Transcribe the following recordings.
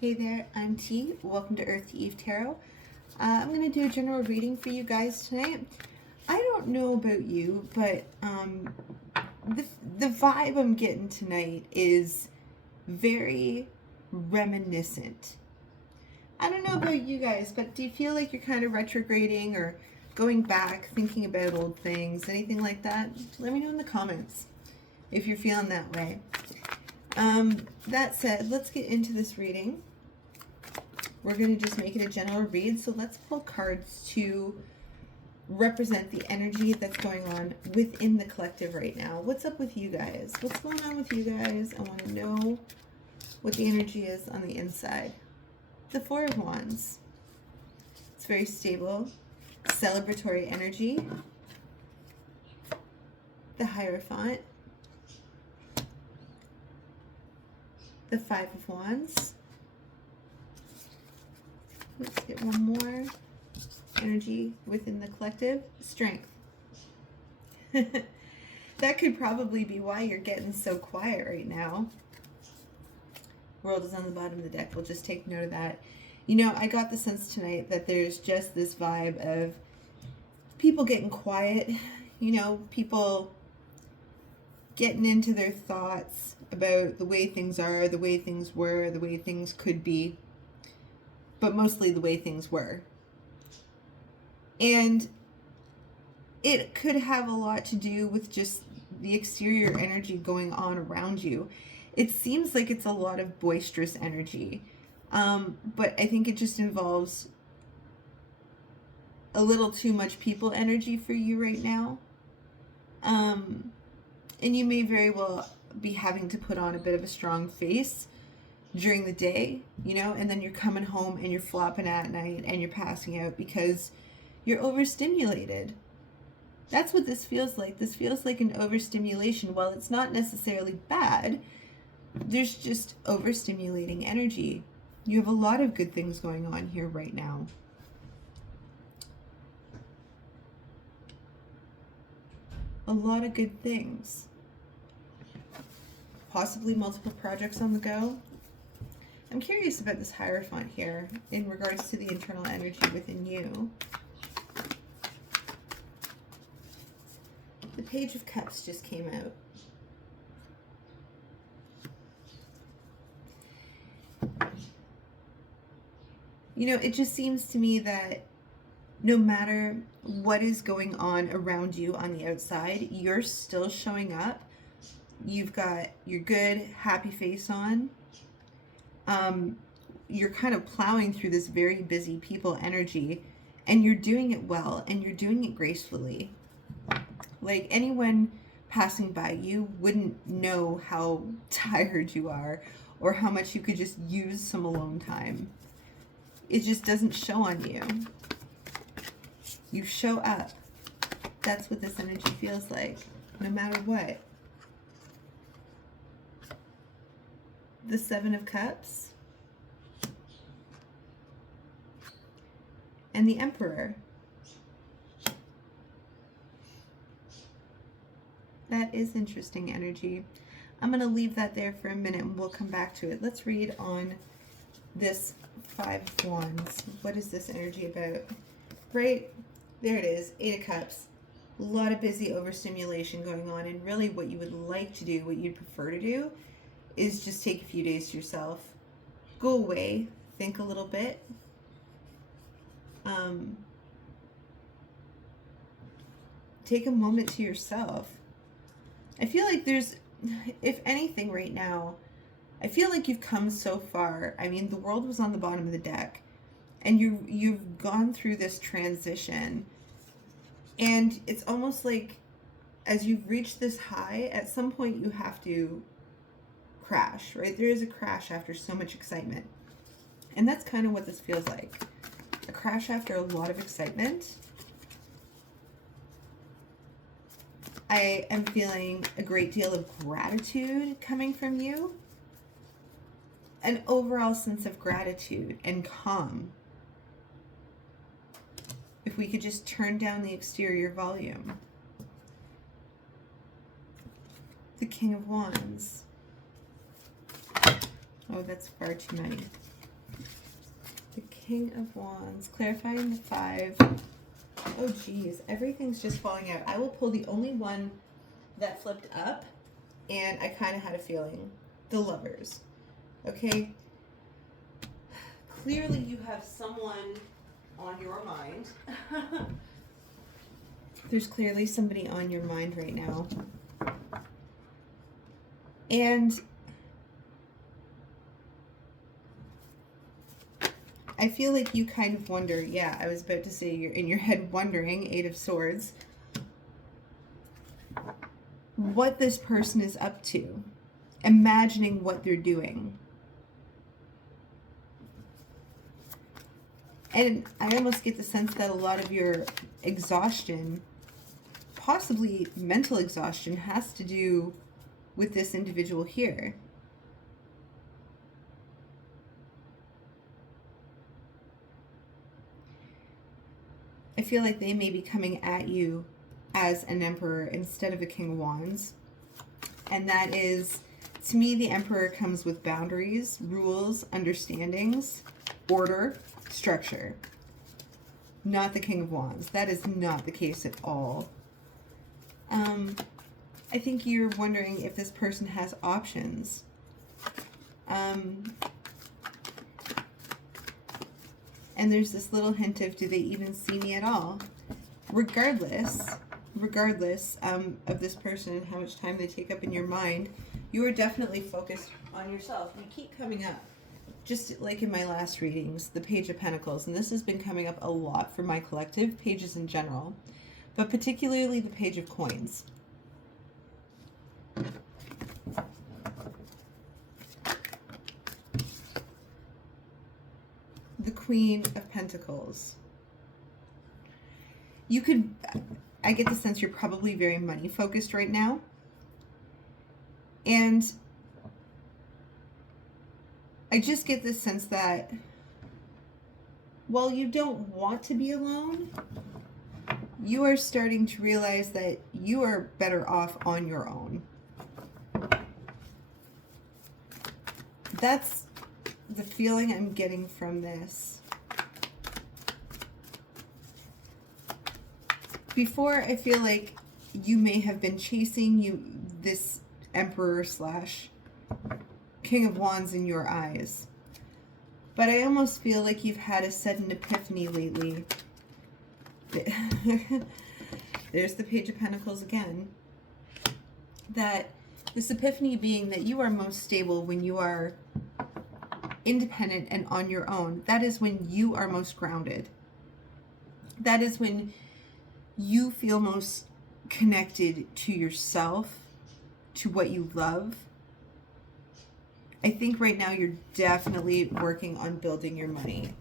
Hey there, I'm T. Welcome to Earth to Eve Tarot. I'm going to do a general reading for you guys tonight. I don't know about you, but the vibe I'm getting tonight is very reminiscent. I don't know about you guys, but do you feel like you're kind of retrograding or going back, thinking about old things, anything like that? Let me know in the comments if you're feeling that way. That said, let's get into this reading. We're going to just make it a general read, so let's pull cards to represent the energy that's going on within the collective right now. What's up with you guys? What's going on with you guys? I want to know what the energy is on the inside. The Four of Wands. It's very stable, celebratory energy. The Hierophant. The Five of Wands. Let's get one more. Energy within the collective. Strength. That could probably be why you're getting so quiet right now. World is on the bottom of the deck. We'll just take note of that. You know, I got the sense tonight that there's just this vibe of people getting quiet. You know, people getting into their thoughts about the way things are, the way things were, the way things could be. But mostly the way things were. And it could have a lot to do with just the exterior energy going on around you. It seems like it's a lot of boisterous energy. But I think it just involves a little too much people energy for you right now. And you may very well be having to put on a bit of a strong face during the day, you know, and then you're coming home and you're flopping at night and you're passing out because you're overstimulated. That's what this feels like. This feels like an overstimulation. While it's not necessarily bad, there's just overstimulating energy. You have a lot of good things going on here right now. A lot of good things. Possibly multiple projects on the go. I'm curious about this Hierophant here in regards to the internal energy within you. The Page of Cups just came out. You know, it just seems to me that no matter what is going on around you on the outside, you're still showing up. You've got your good, happy face on. You're kind of plowing through this very busy people energy, and you're doing it well, and you're doing it gracefully. Like, anyone passing by you wouldn't know how tired you are or how much you could just use some alone time. It just doesn't show on you. You show up. That's what this energy feels like, no matter what. The Seven of Cups. And the Emperor. That is interesting energy. I'm going to leave that there for a minute and we'll come back to it. Let's read on this Five of Wands. What is this energy about? Right, there it is, Eight of Cups. A lot of busy overstimulation going on, and really what you would like to do, what you'd prefer to do, is just take a few days to yourself. Go away, think a little bit. Take a moment to yourself. I feel like there's, if anything right now, I feel like you've come so far. I mean, the world was on the bottom of the deck, and you've gone through this transition, and it's almost like as you've reached this high, at some point you have to crash, right? There is a crash after so much excitement, and that's kind of what this feels like. A crash after a lot of excitement. I am feeling a great deal of gratitude coming from you. An overall sense of gratitude and calm. If we could just turn down the exterior volume. The King of Wands. Oh, that's far too many. King of Wands, clarifying the 5. Oh geez, everything's just falling out. I will pull the only one that flipped up, and I kind of had a feeling. The Lovers. Okay? Clearly you have someone on your mind. There's clearly somebody on your mind right now. And I feel like you kind of wonder, yeah, I was about to say you're in your head wondering, 8 of Swords, what this person is up to, imagining what they're doing. And I almost get the sense that a lot of your exhaustion, possibly mental exhaustion, has to do with this individual here. I feel like they may be coming at you as an Emperor instead of a King of Wands. And that is, to me, the Emperor comes with boundaries, rules, understandings, order, structure. Not the King of Wands. That is not the case at all. I think you're wondering if this person has options. And there's this little hint of, do they even see me at all? Regardless of this person and how much time they take up in your mind, you are definitely focused on yourself. You keep coming up, just like in my last readings, the Page of Pentacles. And this has been coming up a lot for my collective, pages in general, but particularly the Page of Coins. The Queen of Pentacles. You could, I get the sense you're probably very money focused right now. And I just get this sense that while you don't want to be alone, you are starting to realize that you are better off on your own. That's the feeling I'm getting from this. Before, I feel like you may have been chasing this Emperor / King of Wands in your eyes. But I almost feel like you've had a sudden epiphany lately. There's the Page of Pentacles again. That this epiphany being that you are most stable when you are independent and on your own. That is when you are most grounded. That is when you feel most connected to yourself, to what you love. I think right now you're definitely working on building your money.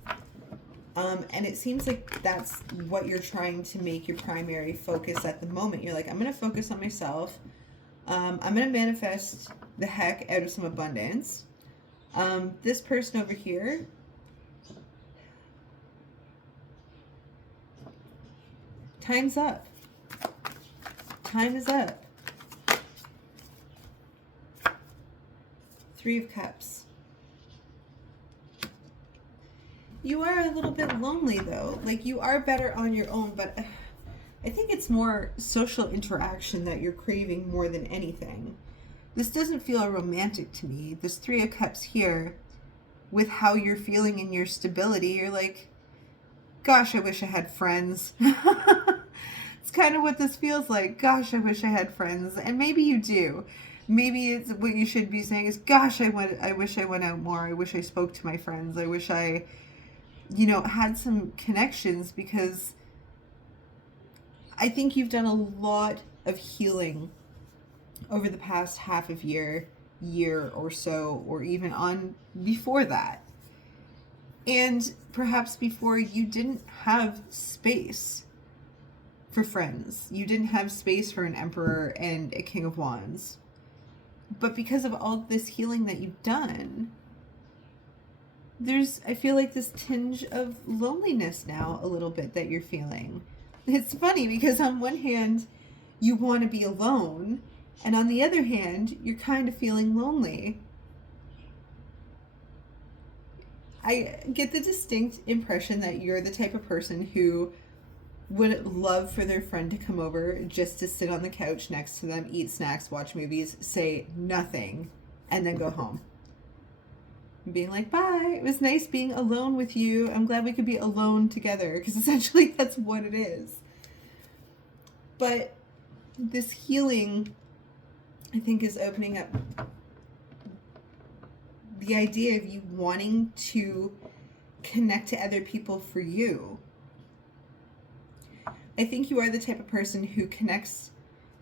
And it seems like that's what you're trying to make your primary focus at the moment. You're like, I'm going to focus on myself. I'm going to manifest the heck out of some abundance. This person over here, time's up. Time is up. 3 of Cups. You are a little bit lonely though. Like, you are better on your own, but I think it's more social interaction that you're craving more than anything. This doesn't feel romantic to me. This 3 of Cups here, with how you're feeling in your stability, you're like, gosh, I wish I had friends. It's kind of what this feels like. Gosh, I wish I had friends. And maybe you do. Maybe it's what you should be saying is, gosh, I wish I went out more. I wish I spoke to my friends. I wish I, had some connections, because I think you've done a lot of healing over the past half of year or so, or even on before that. And perhaps before you didn't have space for friends. You didn't have space for an Emperor and a King of Wands. But because of all this healing that you've done, I feel like this tinge of loneliness now a little bit that you're feeling. It's funny because on one hand, you want to be alone, and on the other hand, you're kind of feeling lonely. I get the distinct impression that you're the type of person who would love for their friend to come over just to sit on the couch next to them, eat snacks, watch movies, say nothing, and then go home. Being like, bye, it was nice being alone with you. I'm glad we could be alone together, because essentially that's what it is. But this healing, I think, is opening up the idea of you wanting to connect to other people for you. I think you are the type of person who connects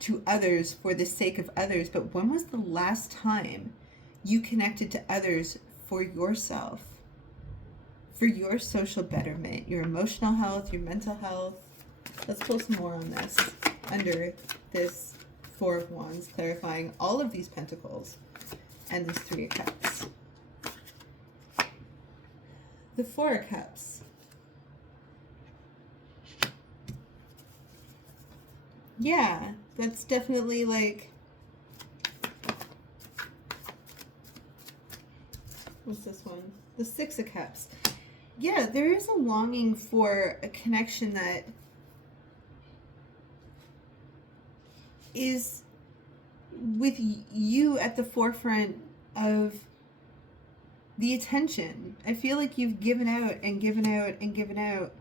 to others for the sake of others, but when was the last time you connected to others for yourself? For your social betterment, your emotional health, your mental health? Let's pull some more on this under this Four of Wands, clarifying all of these pentacles and this Three of Cups. The Four of Cups. Yeah, that's definitely like, what's this one? The Six of Cups. Yeah, there is a longing for a connection that is with you at the forefront of the attention. I feel like you've given out and given out and given out.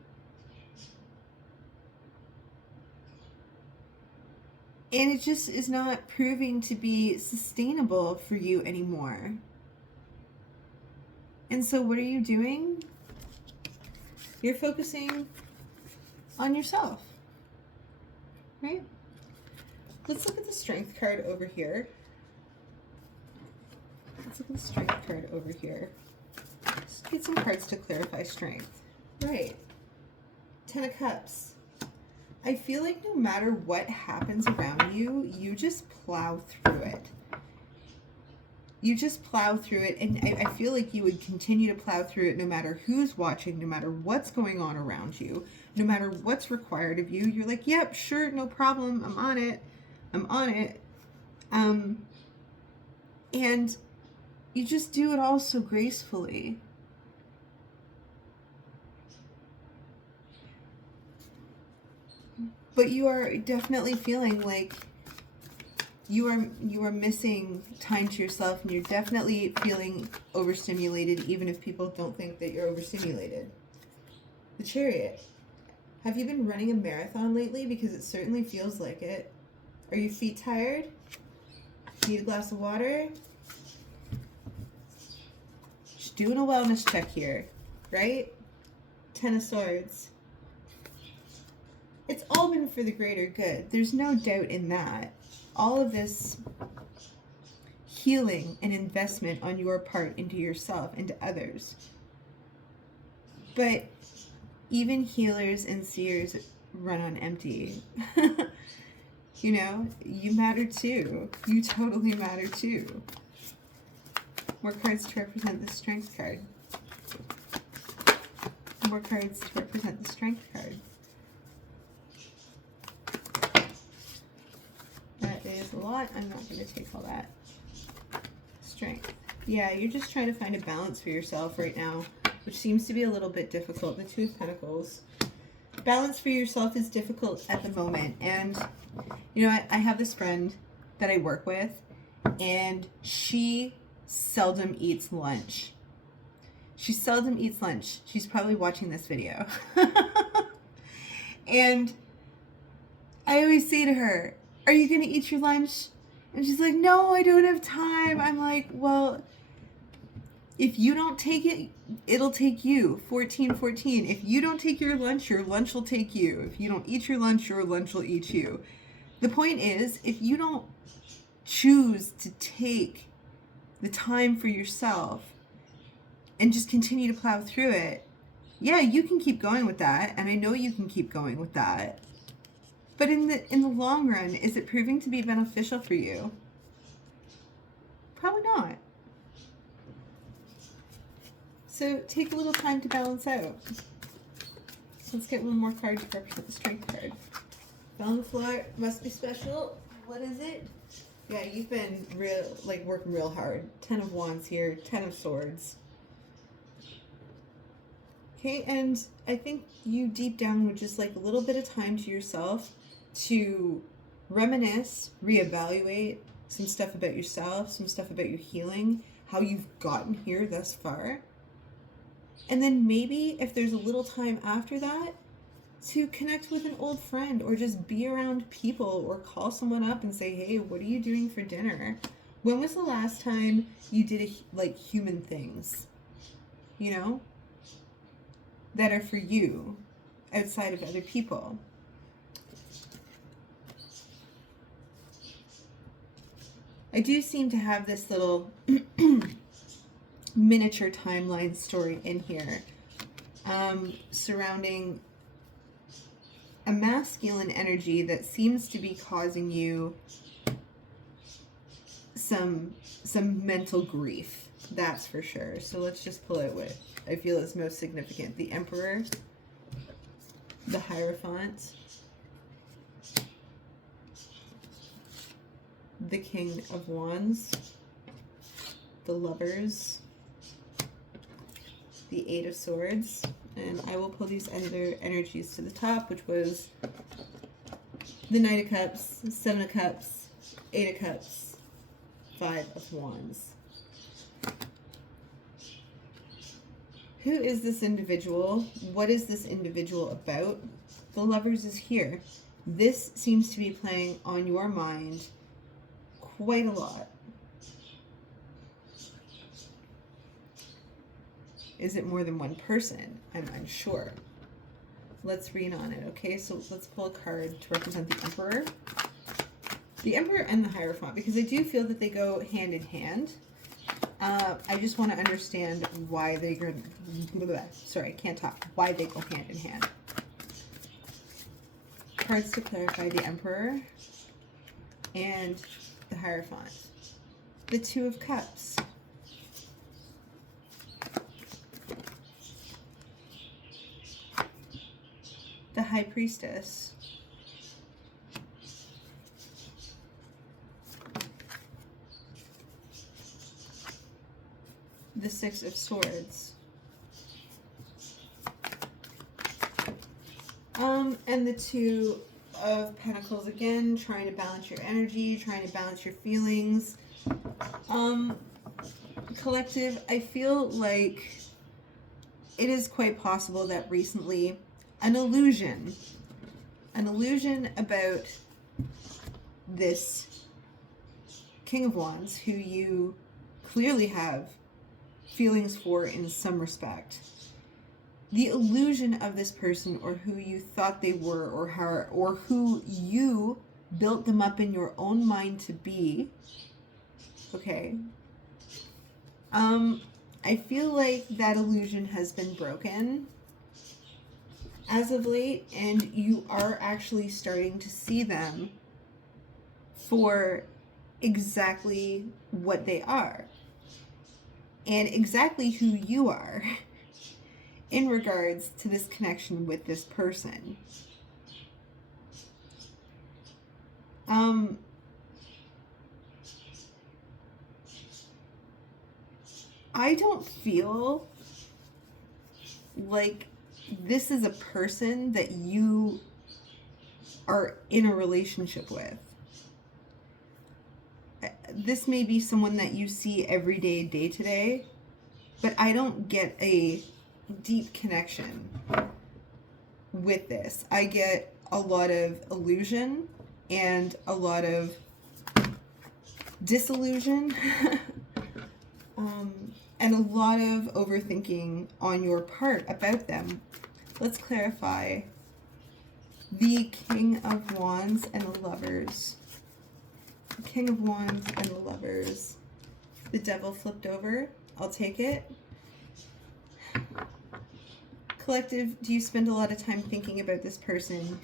And it just is not proving to be sustainable for you anymore. And so what are you doing? You're focusing on yourself, right? Let's look at the Strength card over here. Let's look at the Strength card over here. Let's get some cards to clarify strength. Right. Ten of Cups. I feel like no matter what happens around you, you just plow through it. You just plow through it, and I feel like you would continue to plow through it no matter who's watching, no matter what's going on around you, no matter what's required of you. You're like, yep, sure, no problem, I'm on it. I'm on it. And you just do it all so gracefully. But you are definitely feeling like you are missing time to yourself, and you're definitely feeling overstimulated, even if people don't think that you're overstimulated. The Chariot. Have you been running a marathon lately? Because it certainly feels like it. Are your feet tired? Need a glass of water? Just doing a wellness check here, right? Ten of Swords. It's all been for the greater good. There's no doubt in that. All of this healing and investment on your part into yourself, into others. But even healers and seers run on empty. You know, you matter too. You totally matter too. More cards to represent the Strength card. More cards to represent the Strength card. That is a lot. I'm not going to take all that. Strength. Yeah, you're just trying to find a balance for yourself right now, which seems to be a little bit difficult. The Two of Pentacles. Balance for yourself is difficult at the moment. And, you know, I have this friend that I work with, and she seldom eats lunch. She seldom eats lunch. She's probably watching this video. And I always say to her, are you going to eat your lunch? And she's like, no, I don't have time. I'm like, well, if you don't take it, it'll take you. 14-14. If you don't take your lunch will take you. If you don't eat your lunch will eat you. The point is, if you don't choose to take the time for yourself and just continue to plow through it, yeah, you can keep going with that. And I know you can keep going with that. But in the long run, is it proving to be beneficial for you? Probably not. So take a little time to balance out. Let's get one more card to represent the Strength card. Fell on the floor. Must be special. What is it? Yeah, you've been working real hard. Ten of Wands here. Ten of Swords. Okay, and I think you deep down would just like a little bit of time to yourself to reminisce, reevaluate some stuff about yourself, some stuff about your healing, how you've gotten here thus far. And then maybe if there's a little time after that, to connect with an old friend or just be around people or call someone up and say, hey, what are you doing for dinner? When was the last time you did like human things, you know, that are for you outside of other people? I do seem to have this little miniature timeline story in here surrounding a masculine energy that seems to be causing you some mental grief, that's for sure. So let's just pull out what I feel is most significant. The Emperor, the Hierophant, the King of Wands, the Lovers, the Eight of Swords, and I will pull these other energies to the top, which was the Knight of Cups, Seven of Cups, Eight of Cups, Five of Wands. Who is this individual? What is this individual about? The Lovers is here. This seems to be playing on your mind quite a lot. Is it more than one person? I'm unsure. Let's read on it, okay? So let's pull a card to represent the Emperor. The Emperor and the Hierophant, because I do feel that they go hand in hand. I just want to understand why they go... Sorry, I can't talk. Why they go hand in hand. Cards to clarify the Emperor and the Hierophant. The Two of Cups. The High Priestess. The Six of Swords. And the Two of Pentacles again, trying to balance your energy, trying to balance your feelings. Collective, I feel like it is quite possible that recently an illusion about this King of Wands, who you clearly have feelings for in some respect. The illusion of this person, or who you thought they were, or how, or who you built them up in your own mind to be. Okay. I feel like that illusion has been broken as of late, and you are actually starting to see them for exactly what they are and exactly who you are in regards to this connection with this person. I don't feel like this is a person that you are in a relationship with. This may be someone that you see every day, day to day, but I don't get a deep connection with this. I get a lot of illusion and a lot of disillusion and a lot of overthinking on your part about them. Let's clarify the King of Wands and the Lovers. The King of Wands and the Lovers. The Devil flipped over. I'll take it. Collective, do you spend a lot of time thinking about this person?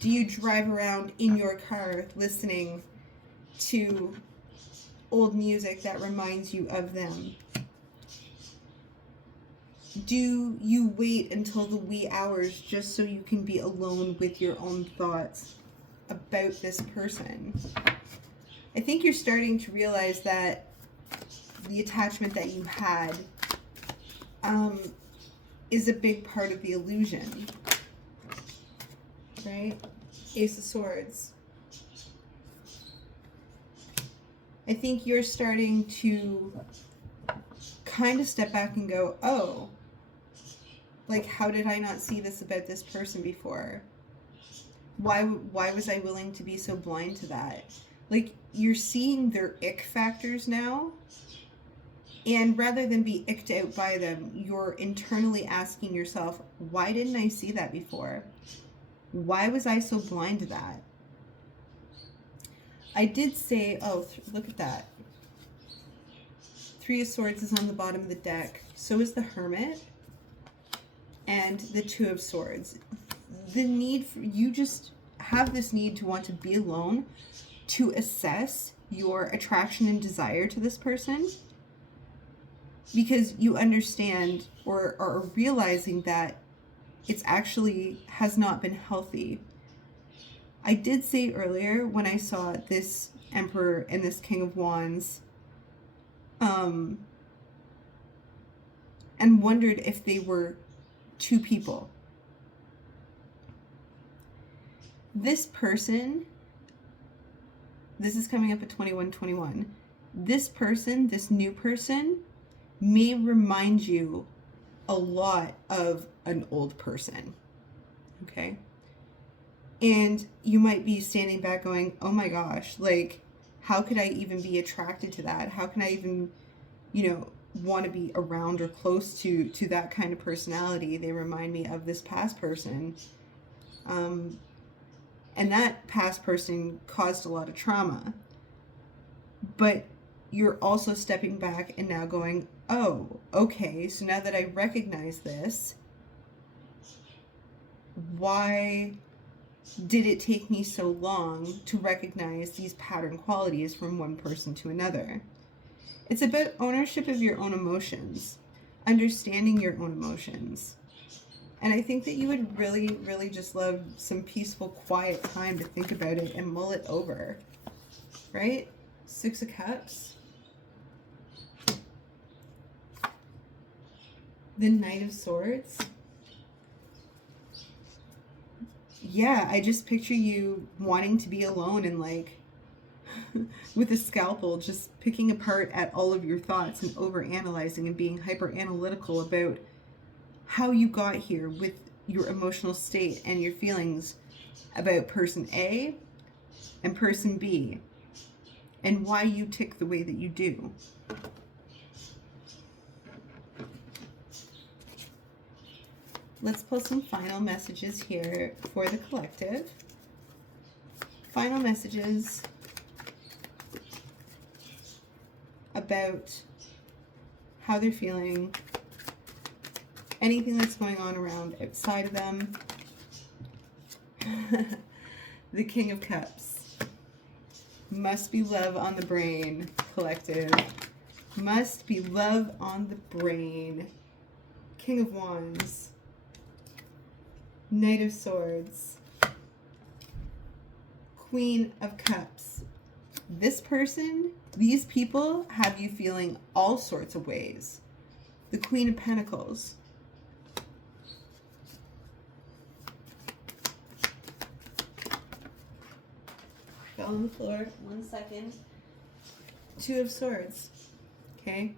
Do you drive around in your car listening to old music that reminds you of them? Do you wait until the wee hours just so you can be alone with your own thoughts about this person? I think you're starting to realize that the attachment that you had is a big part of the illusion, right? Ace of Swords. I think you're starting to kind of step back and go, oh, like, how did I not see this about this person before? Why was I willing to be so blind to that? Like, you're seeing their ick factors now, and rather than be icked out by them, you're internally asking yourself, why didn't I see that before? Why was I so blind to that? I did say, oh, look at that. Three of Swords is on the bottom of the deck. So is the Hermit and the Two of Swords. The need for, you just have this need to want to be alone, to assess your attraction and desire to this person, because you understand or are realizing that it's actually has not been healthy. I did say earlier when I saw this Emperor and this King of Wands, and wondered if they were two people. This person, this is coming up at 2121. This person, this new person, may remind you a lot of an old person. Okay? And you might be standing back going, oh my gosh, like, how could I even be attracted to that? How can I even, want to be around or close to that kind of personality? They remind me of this past person. And that past person caused a lot of trauma. But you're also stepping back and now going, oh, okay, so now that I recognize this, why did it take me so long to recognize these pattern qualities from one person to another? It's about ownership of your own emotions, understanding your own emotions. And I think that you would really, really just love some peaceful, quiet time to think about it and mull it over, right? Six of Cups. The Knight of Swords. Yeah, I just picture you wanting to be alone and like with a scalpel just picking apart at all of your thoughts and over-analyzing and being hyper-analytical about how you got here with your emotional state and your feelings about person A and person B and why you tick the way that you do. Let's pull some final messages here for the collective. Final messages about how they're feeling, anything that's going on around outside of them. The King of Cups. Must be love on the brain, collective. Must be love on the brain. King of Wands. Knight of Swords. Queen of Cups. This person, these people have you feeling all sorts of ways. The Queen of Pentacles. Fell on the floor. 1 second. Two of Swords. Okay.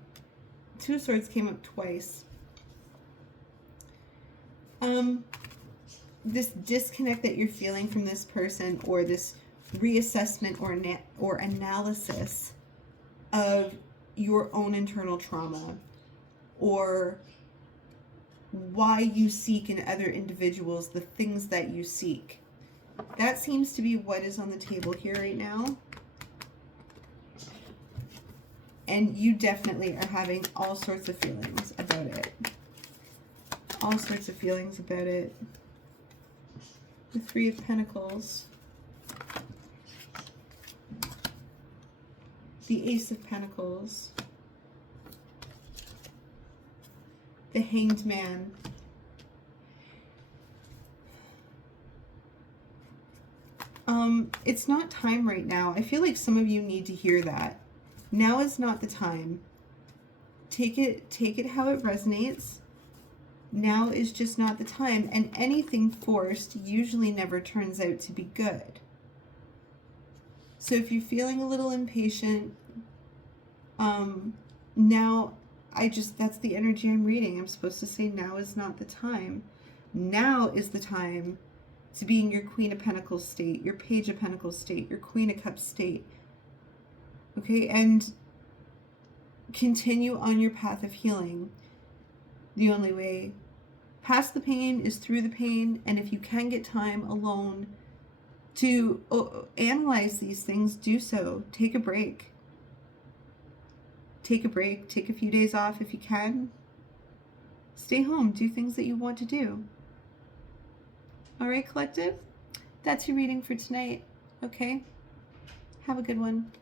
Two of Swords came up twice. This disconnect that you're feeling from this person, or this reassessment or analysis of your own internal trauma, or why you seek in other individuals the things that you seek. That seems to be what is on the table here right now. And you definitely are having all sorts of feelings about it. All sorts of feelings about it. The Three of Pentacles. The Ace of Pentacles. The Hanged Man. It's not time right now. I feel like some of you need to hear that. Now is not the time. Take it how it resonates. Now is just not the time, and anything forced usually never turns out to be good. So if you're feeling a little impatient, now that's the energy I'm reading. I'm supposed to say now is not the time. Now is the time to be in your Queen of Pentacles state, your Page of Pentacles state, your Queen of Cups state. Okay, and continue on your path of healing. The only way past the pain is through the pain, and if you can get time alone to analyze these things, do so. Take a break. Take a break. Take a few days off if you can. Stay home. Do things that you want to do. All right, collective? That's your reading for tonight. Okay? Have a good one.